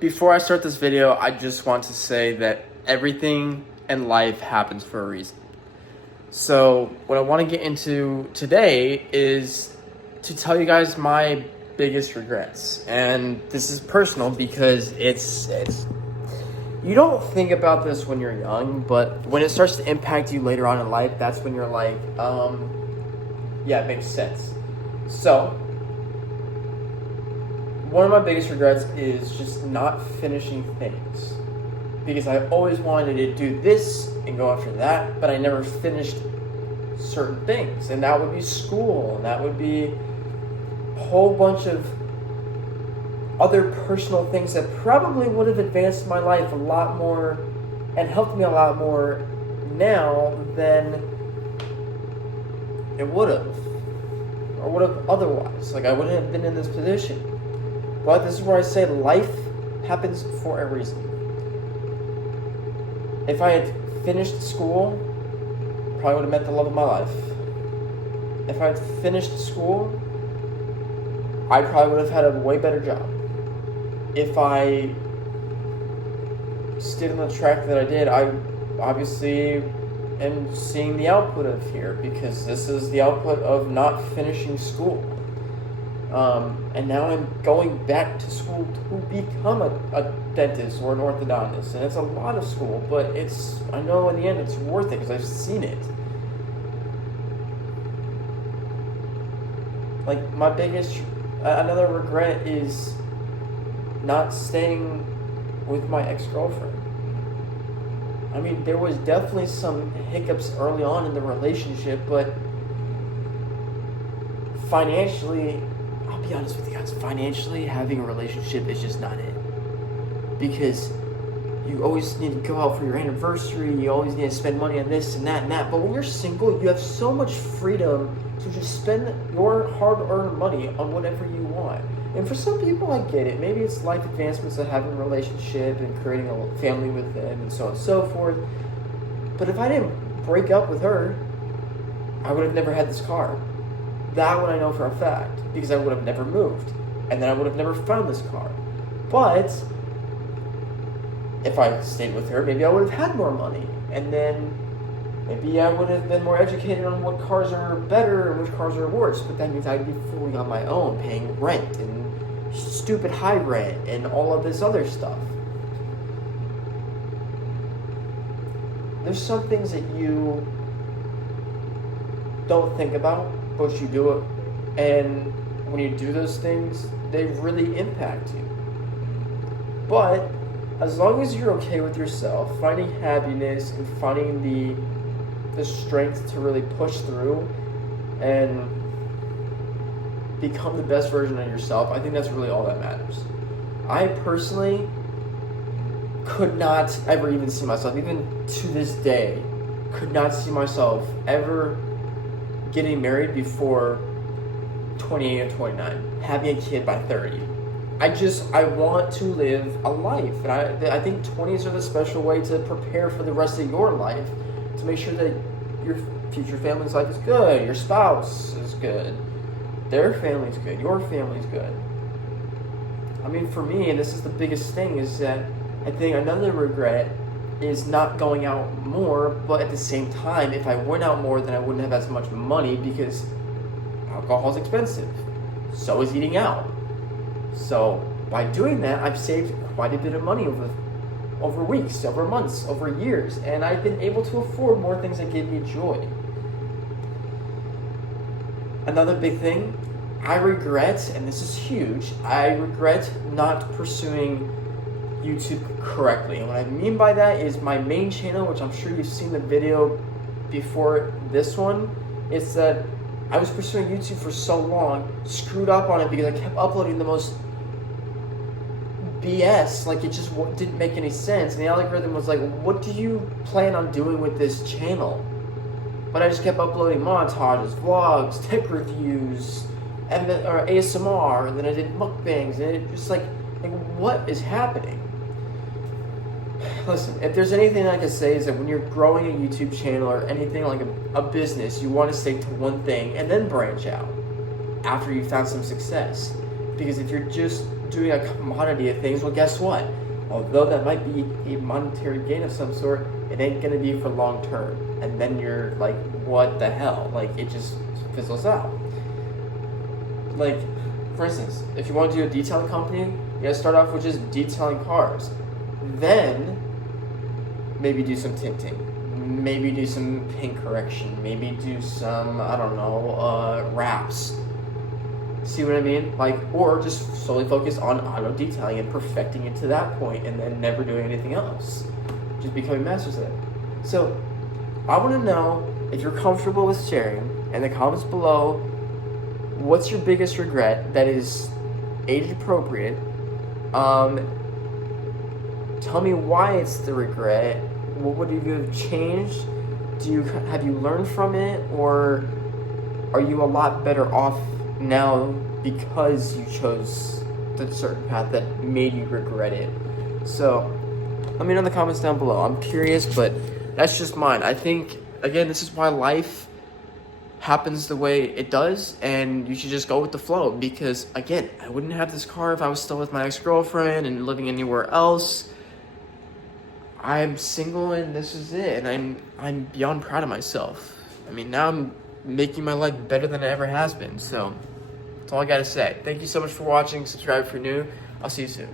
Before I start this video, I just want to say that everything in life happens for a reason. So what I want to get into today is to tell you guys my biggest regrets. And this is personal because it's you don't think about this when you're young, but when it starts to impact you later on in life, that's when you're like, yeah, it makes sense. So one of my biggest regrets is just not finishing things, because I always wanted to do this and go after that, but I never finished certain things. And that would be school, and that would be a whole bunch of other personal things that probably would have advanced my life a lot more and helped me a lot more now than it would have, or would have otherwise. Like, I wouldn't have been in this position. But this is where I say life happens for a reason. If I had finished school, probably would have met the love of my life. If I had finished school, I probably would have had a way better job. If I stayed on the track that I did, I obviously am seeing the output of here, because this is the output of not finishing school. And now I'm going back to school to become a dentist or an orthodontist. And it's a lot of school, but I know in the end it's worth it because I've seen it. Like, my another regret is not staying with my ex-girlfriend. I mean, there was definitely some hiccups early on in the relationship, but financially, I'll be honest with you guys, financially, having a relationship is just not it. Because you always need to go out for your anniversary, you always need to spend money on this and that and that. But when you're single, you have so much freedom to just spend your hard-earned money on whatever you want. And for some people, I get it. Maybe it's life advancements of having a relationship and creating a family with them and so on and so forth. But if I didn't break up with her, I would have never had this car. That one I know for a fact, because I would have never moved, and then I would have never found this car. But if I stayed with her, maybe I would have had more money, and then maybe I would have been more educated on what cars are better and which cars are worse. But that means I'd be fully on my own, paying rent and stupid high rent and all of this other stuff. There's some things that you don't think about, but you do it, and when you do those things, they really impact you. But as long as you're okay with yourself, finding happiness and finding the strength to really push through and become the best version of yourself, I think that's really all that matters. I personally could not ever even see myself, even to this day, could not see myself ever getting married before 28 or 29, having a kid by 30. I want to live a life, and I think 20s are the special way to prepare for the rest of your life, to make sure that your future family's life is good, your spouse is good, their family's good, your family's good. I mean, for me, and this is the biggest thing, is that I think another regret is not going out more, but at the same time, if I went out more, then I wouldn't have as much money, because alcohol is expensive. So is eating out. So by doing that, I've saved quite a bit of money over weeks, over months, over years, and I've been able to afford more things that give me joy. Another big thing, I regret, and this is huge, I regret not pursuing YouTube correctly. And what I mean by that is my main channel, which I'm sure you've seen the video before this one, is that I was pursuing YouTube for so long, screwed up on it because I kept uploading the most BS, like it just didn't make any sense. And the algorithm was like, what do you plan on doing with this channel? But I just kept uploading montages, vlogs, tech reviews, or ASMR, and then I did mukbangs, and it just like what is happening? Listen, if there's anything I can say is that when you're growing a YouTube channel or anything like a business, you want to stick to one thing and then branch out after you've found some success. Because if you're just doing a commodity of things, well, guess what? Although that might be a monetary gain of some sort, it ain't gonna be for long term. And then you're like, what the hell? Like, it just fizzles out. Like, for instance, if you want to do a detailing company, you gotta start off with just detailing cars. Then, maybe do some tinting. Maybe do some paint correction. Maybe do some, I don't know, wraps. See what I mean? Like, or just solely focus on auto detailing and perfecting it to that point, and then never doing anything else. Just becoming masters at it. So, I want to know if you're comfortable with sharing in the comments below. What's your biggest regret that is age appropriate? Tell me why it's the regret. What would you have changed? Have you learned from it, or are you a lot better off now because you chose the certain path that made you regret it? So let me know in the comments down below. I'm curious, but that's just mine. I think, again, this is why life happens the way it does, and you should just go with the flow, because again, I wouldn't have this car if I was still with my ex-girlfriend and living anywhere else. I'm single and this is it, and I'm beyond proud of myself. I mean, now I'm making my life better than it ever has been. So that's all I gotta say. Thank you so much for watching. Subscribe if you're new. I'll see you soon.